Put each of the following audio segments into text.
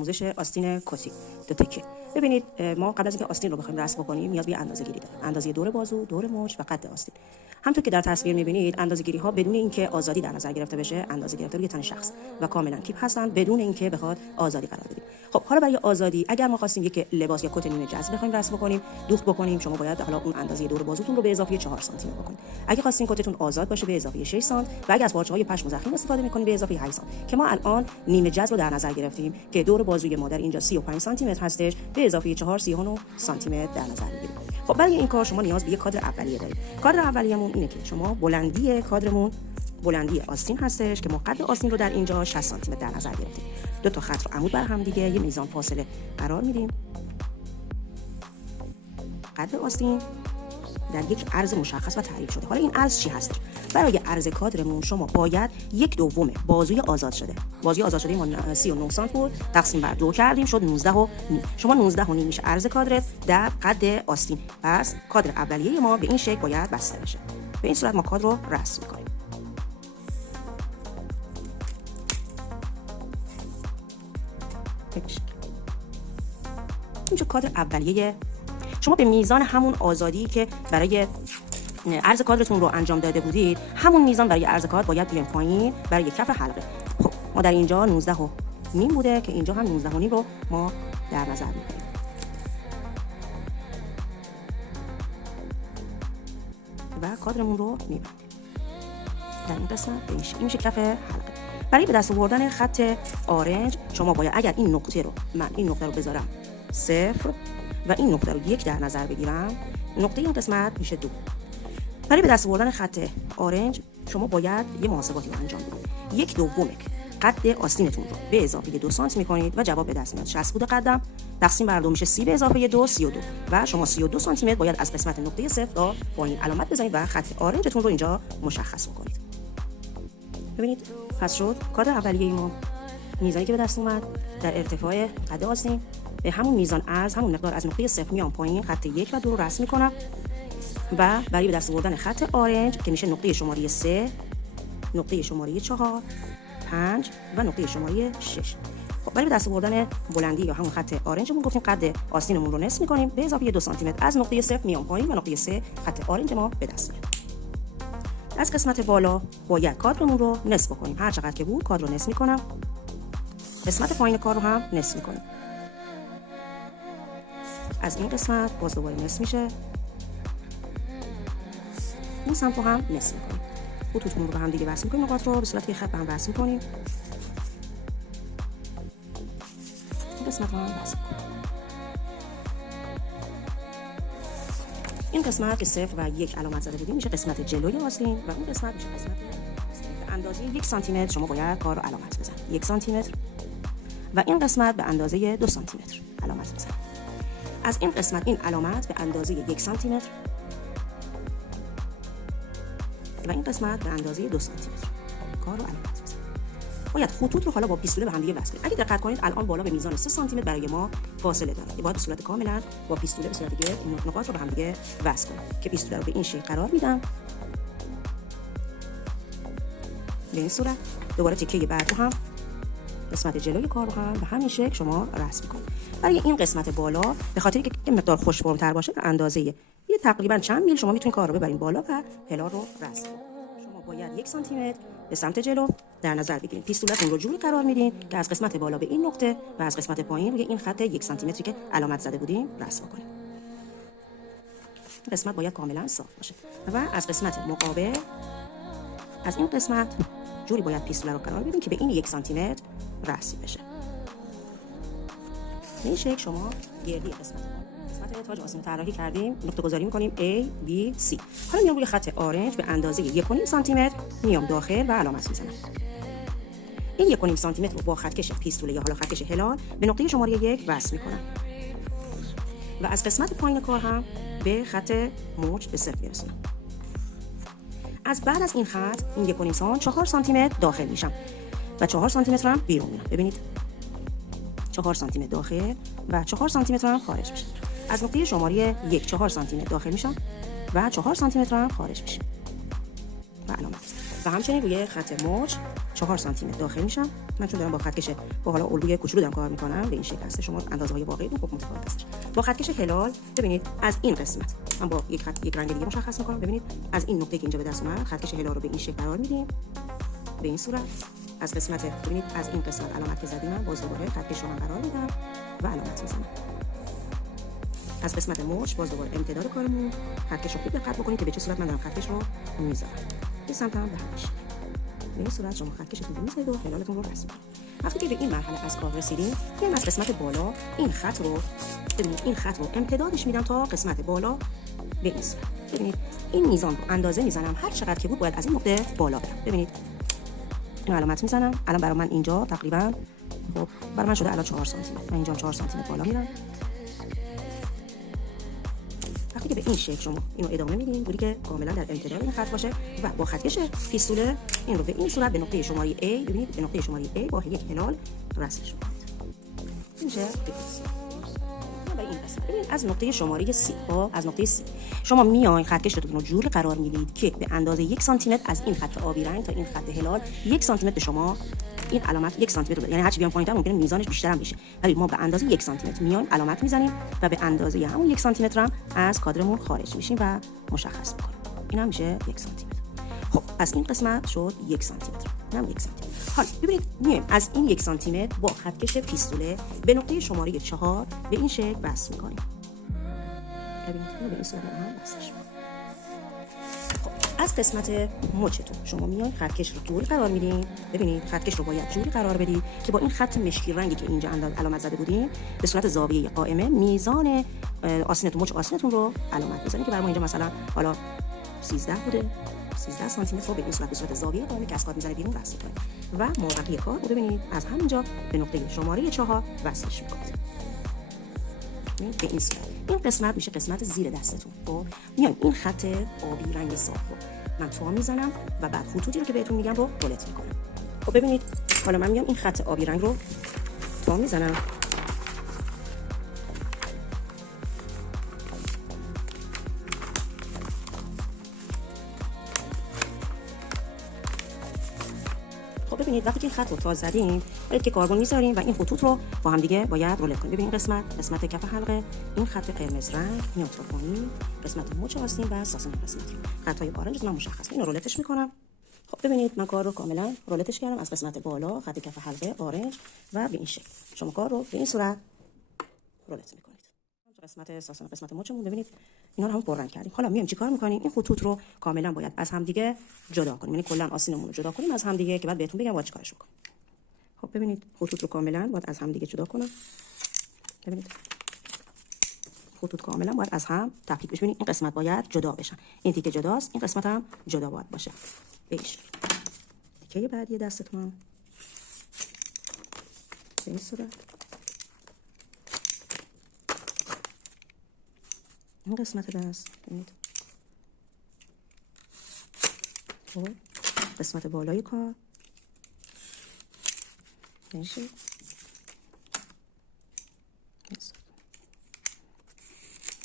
آموزش آستین کتی دو تکه. ببینید ما قبل از اینکه آستین رو بخوایم رسم بکنیم نیاز به اندازه‌گیری داریم. اندازه دور بازو، دور مچ و قد آستین. همونطور که در تصویر می‌بینید اندازه‌گیری ها بدون اینکه آزادی در نظر گرفته بشه، اندازه گرفته روی تن شخص و کاملا تیپ هستن بدون اینکه بخواد آزادی قرار بدیم. خب حالا برای آزادی اگر ما خواستیم یک لباس یا کت نیمه جزم بخوایم رسم بکنیم، دوخت بکنیم، شما باید حالا اون اندازه دور بازوتون رو به اضافه 4 سانتی متر بکنید. اگه خواستین کتتون آزاد باشه به اضافه 6 سانت و اگه از پارچه‌های پشم و ضخیم استفاده می‌کنید به اضافه 8 سانت که ما الان نیمه جزم رو در نظر گرفتیم که دور بازوی ما در اینجا 35 سانتی متر هستش، به اضافه 4 39 سانتی متر در نظر می‌گیریم. خب برای این کار شما نیاز به یک کادر اولیه دارید. کادر اولیه‌مون اینه که شما بلندی کادرمون بلندی آستین هستش که ما قد آستین رو در اینجا 60 سانتی متر در نظر گرفتیم. دو تا خط رو عمود بر هم دیگه یه میزان فاصله قرار میدیم. قد آستین در یک عرض مشخص و تعریف شده. حالا این عرض چی هست؟ برای عرض کادرمون شما باید 1/2 بازوی آزاد شده. بازوی آزاد شده ما 39 سانت بود، تقسیم بر 2 کردیم شد 19 و نیم. شما 19 و نیم میشه عرض کادرت در قد آستین. پس کادر اولیه ما به این شکل باید بسته بشه. به این صورت ما کادر رو رسم می‌کنیم. اینجا کادر اولیه شما به میزان همون آزادی که برای عرض کادرتون رو انجام داده بودید، همون میزان برای عرض کادر باید بیایم پایین برای کف حلقه. خب ما در اینجا 19 و نیم بوده که اینجا هم 19 و نیم رو ما در نظر می‌گیریم. و کادرمون رو میبندیم. در این قسمت به این میشه کف حلقه. برای به دست آوردن خط آرنج شما باید اگر این نقطه رو بذارم 0 و این نقطه رو 1 در نظر بگیرم، نقطه این قسمت میشه 2. برای به دست آوردن خط آرنج شما باید یه محاسباتی رو انجام بدید. 1/2 قد آستینتون رو به اضافه 2 سانتی میکنید و جواب به دست میاد. 60 بوده قدم، تقسیم بر 2 میشه 30 به اضافه 2 32 و شما 32 سانتی متر باید از قسمت نقطه 0 تا پایین علامت بزنید و خط آرنجتون رو اینجا مشخص بکنید. ببینید پس شد کادر اولیه ما. میزانی که به دست اومد در ارتفاع قد آستین به همون میزان عرض همون مقدار از نقطه 0 میام پایین، خط 1 و 2 رو رسم میکنم و برای به دست آوردن خط آرنج که میشه نقطه شماره 3، نقطه شماره 4، 5 و نقطه شماره 6. خب برای به دست آوردن بلندی یا همون خط آرنجمون گفتیم قد آستینمون رو نصف میکنیم به اضافه 2 سانتی متر از نقطه 0 میام پایین و نقطه 3 خط آرنج ما به دست میاد. از قسمت بالا باید کادرمون رو نصف کنیم. هر چقدر که بود کادر رو نصف میکنم. قسمت پایین کار رو هم نصف میکنیم. از این قسمت باز دوباره نصف میشه. این سمت رو هم نصف میکنیم. خطوطمون رو به هم دیگه وصل میکنیم. نقاط رو به صورت یک خط به هم وصل میکنیم. این قسمت رو هم وصل میکنیم. این قسمت که 0 و 1 علامت زده بودیم میشه قسمت جلوی آستین و اون قسمت میشه قسمت به اندازه 1 سانتی متر شما باید کار رو علامت بزنید. 1 سانتی متر و این قسمت به اندازه 2 سانتی متر علامت بزنید. از این قسمت این علامت به اندازه 1 سانتی متر و این قسمت به اندازه 2 سانتی متر کار رو علامت بزنید. باید خطوط رو حالا با پیستوله به هم دیگه وصل کنید. اگه دقت کنید الان بالا به میزان 3 سانتی متر برای ما فاصله داره. باید به صورت کاملا با پیستوله به صورت دیگه این نقاط رو به هم دیگه وصل کنید که پیستوله رو به این شکل قرار میدم. به این صورت دوباره تکه بعد رو هم قسمت جلوی کار رو هم به همین شکل شما رسم کنید. برای این قسمت بالا به خاطر که این مقدار خوش فرم‌تر باشه به اندازه یه تقریبا چند میل شما میتونید کار رو ببرین بالا و پلار رو رسم کنید. شما باید 1 سانتی متر به سمت جلو در نظر بگیرید. پیستولتون رو جوری قرار میدین که از قسمت بالا به این نقطه و از قسمت پایین روی این خط 1 سانتی متری که علامت زده بودیم رسم کنید. این قسمت باید کاملا صاف باشه و از قسمت مقابل از این قسمت جوری باید پیستوله رو قرار بدین که به این 1 سانتی متر رسم بشه. به این شکل شما گردی قسمت تاج آستین طراحی کردیم، نقطه گذاری می‌کنیم A B C. حالا میام روی خط آرنج به اندازه 1.5 سانتی متر میام داخل و علامت میزنم. این 1.5 سانتی متر رو با خطکش پیستوله یا حالا خطکش هلال به نقطه شماره 1 وصل می‌کنم. و از قسمت پایین کار هم به خط موج به صفر میرسونم. از بعد از این خط این 1.5 سانت 4 سانتی متر داخل میشم و 4 سانتی متر هم بیرون میام. ببینید 4 سانتی متر داخل و 4 سانتی متر هم خارج میشه. از نقطه شماره 1 4 سانتی متر داخل میشم و 4 سانتی متر هم خارج میشه. و علامت. و همچنین روی خط موج 4 سانتی متر داخل میشم من چون دارم با خطکش با حالا الگوی کوچولو دارم کار میکنم به این شکل هست. شما اندازه‌های واقعی رو خب متفاوت هست. با خطکش هلال ببینید از این قسمت من با یک رنگ دیگه مشخص میکنم. ببینید از این نقطه که اینجا به دست اومد خطکش هلال رو به این شکل قرار میدیم، به این صورت. از قسمت ببینید از این قسمت علامت که زدیم من باز دوباره خطکش رو من قرار میدم و علامت میزنم. از قسمت مچ باز دوباره امتداد کارمون خطکش رو خوب دقت بکنید که به چه صورت من دارم خطکش رو میذارم. این سمت هم به همش به این صورت شما خطکشتون رو میذارید و هلالتون رو رسم کنید. وقتی که به این مرحله از کار رسیدیم میام از قسمت بالا این خط رو ببینید این خط رو امتدادش میدم تا قسمت بالا به این صورت. ببینید این میزان رو اندازه میزنم هر چقدر که بود باید از این نقطه بالا برم. ببینید این علامت میزنم. الان برای من اینجا تقریبا خب برای من شده الان 4 سانتی متر. من اینجا 4 سانتی متر بالا میرم. وقتی که به این شکل شما اینو ادامه میدین گوری که کاملا در امتداد این خط باشه و با خطکش پیستوله این رو به این صورت به نقطه شماره A ببینید به نقطه شماره A با یک هلال رسمش کنید. اینجا این قسمت ببینید از نقطه شماره C از نقطه C شما میاین خطکشتون رو جوری قرار میدید که به اندازه 1 سانتی متر از این خط آبی رنگ تا این خط هلال 1 سانتی متر به شما این علامت 1 سانتی متر بده. یعنی هرچی بیام پایین‌تر ممکنه میزانش بیشتر هم بشه، ولی ما به اندازه 1 سانتی متر میایم علامت میزنیم و به اندازه همون 1 سانتی متر هم از کادرمون خارج میشیم و مشخص میکنیم. این هم میشه 1 سانتی متر. خب از این قسمت شد 1 سانتی متر. اینم 1 سانتی متر. حالا ببینید میایم از این 1 سانتی متر با خطکش پیستوله به نقطه شماره 4 به این شکل وصل میکنیم. ببینید اینو به این صورت هم وصلش. از قسمت مچتون شما میاین خطکش رو جوری قرار میدین. ببینید خطکش رو باید جوری قرار بدید که با این خط مشکی رنگی که اینجا علامت زده بودیم به صورت زاویه قائمه میزان آستینتون مچ آستینتون رو علامت بزنید که برای ما اینجا مثلا حالا 13 بوده 13 سانتی متر رو به این صورت به صورت زاویه قائمه که از کار میزنه بیرون وصل کنید و موقعی کار رو ببینید از همینجا به نقطه شماره 4 وصلش میکنید. به این صورت این قسمت میشه قسمت زیر دستتون. خب میایم این خط آبی رنگ صاف رو من تو میزنم و بعد خطوطی رو که بهتون میگم رو رولت میکنم. خب ببینید حالا من میام این خط آبی رنگ رو تو میزنم. ببینید وقتی که این خط رو تا زدیم باید که کاربن میذاریم و این خطوط رو با هم دیگه باید رولت کنیم. ببینید قسمت کف حلقه این خط قرمز رنگ میاد تا پایین، قسمت مچ آستین و ساسن قسمت خطای آرنج من مشخص اینو رولتش میکنم. خب ببینید من کار رو کاملا رولتش کردم از قسمت بالا خط کف حلقه آرنج و به این شکل شما کار رو به این صورت رولت میکنید. قسمت ساسن قسمت مچمون ببینید اینا رو هم پررنگ کردیم. حالا میایم چیکار میکنیم؟ این خطوط رو کاملا باید از هم دیگه جدا کنیم، یعنی کلا آستینمون رو جدا کنیم از هم دیگه که بعد بهتون بگم باید چیکارش بکنیم. خب ببینید خطوط رو کاملا باید از هم دیگه جدا کنم. ببینید خطوط کاملا باید از هم تفکیک بشه. ببینید این قسمت باید جدا بشن، این تیکه جداست، این قسمت هم جدا باید باشه. بهش تیکه بعدی دستتون به این صورت این قسمت دست ببینید. خب قسمت بالای کار میشه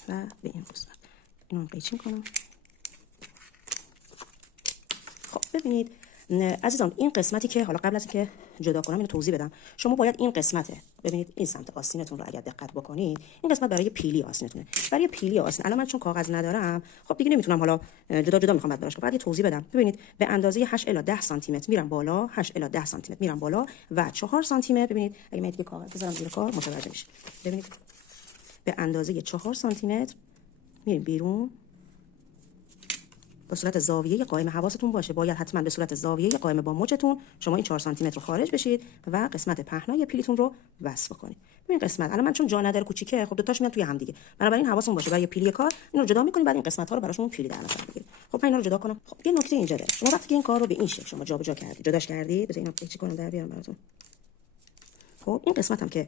و به این قسمت اینو هم قیچی میکنم. خب ببینید عزیزان این قسمتی که حالا قبل از اینکه جدا کنم اینو توضیح بدم، شما باید این قسمته ببینید این سمت آستینتون رو اگر دقت بکنید این قسمت برای پیلی آستینتونه، برای پیلی آستین. الان من چون کاغذ ندارم خب دیگه نمیتونم حالا جدا میخوام بعد براش بعد یه توضیح بدم. ببینید به اندازه 8 الی 10 سانتی متر میرم بالا، 8 الی 10 سانتی متر میرم بالا و 4 سانتی متر ببینید اگه من دیگه کاغذ بذارم زیر کار متوجه میشه. ببینید به اندازه 4 سانتی متر میریم بیرون به صورت زاویه قائم. حواستون باشه باید حتما به صورت زاویه قائم با مچتون شما این 4 سانتی متر رو خارج بشید و قسمت پهنای پیلیتون رو وصل کنید. ببین قسمت الان من چون جا نداره کوچیکه خب دو تاش میاد توی هم دیگه، بنابراین حواستون باشه برای پیلی کار اینو رو جدا می‌کنید بعد این قسمت ها رو براشون پیلی در نظر بگیرید. خب من اینا رو جدا کنم. خب یه نکته اینجا داره، شما وقتی که این کار رو به این شکل شما جابجا کردید جداش کردید بذار اینو قیچی کنم در بیارم براتون. خب این قسمت هم که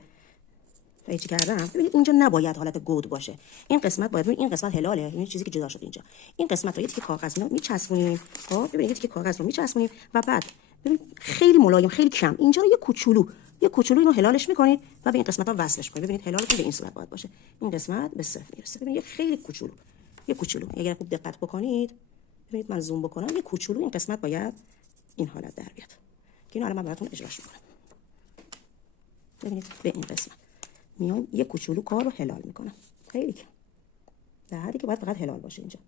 قیچی کردم ببینید اینجا نباید حالت گود باشه، این قسمت باید این قسمت هلاله، این چیزی که جدا شد اینجا این قسمت رو یه تیکه کاغذ میچسبونیم. خب ببینید یه تیکه کاغذ رو میچسبونیم و بعد ببین خیلی ملایم خیلی کم اینجا رو یه کوچولو اینو هلالش میکنید و به این قسمت ها وصلش کنید. ببینید هلالتون به این صورت باید باشه، این قسمت به صفر میرسه. ببینید خیلی کوچولو اگر خوب دقت بکنید ببینید من زوم بکنم یه کوچولو این قسمت باید این حالت در بیاد که اینو الان من براتون اجراش میکنم. ببینید به این قسمت میام یه کوچولو کار رو هلال میکنم، خیلی کم، در حدی که باید فقط هلال باشه اینجا.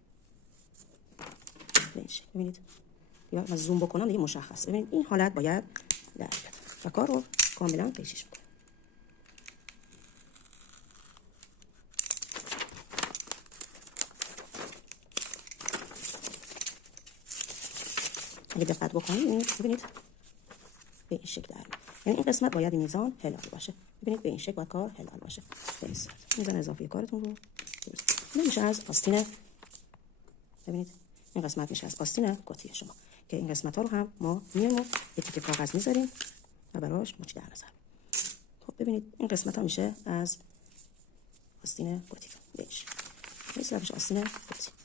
ببینید یا من زوم بکنم دیگه مشخص. ببینید این حالت باید در بیاد و کار رو کاملا پیشش بکنم. اگه دقت بکنید ببینید به این شکل در میاد. یعنی این قسمت باید میزان هلال باشه. ببینید به این شکل باید کار هلال باشه. بسیار میزان اضافی کارتون رو این میشه از آستین. ببینید این قسمت میشه از آستین کتی شما که این قسمت ها رو هم ما میایم و یه تیکه کاغذ میذاریم و براش مچ در نظر. خب ببینید این قسمت ها میشه از آستین کتی. بهش آستین کتی.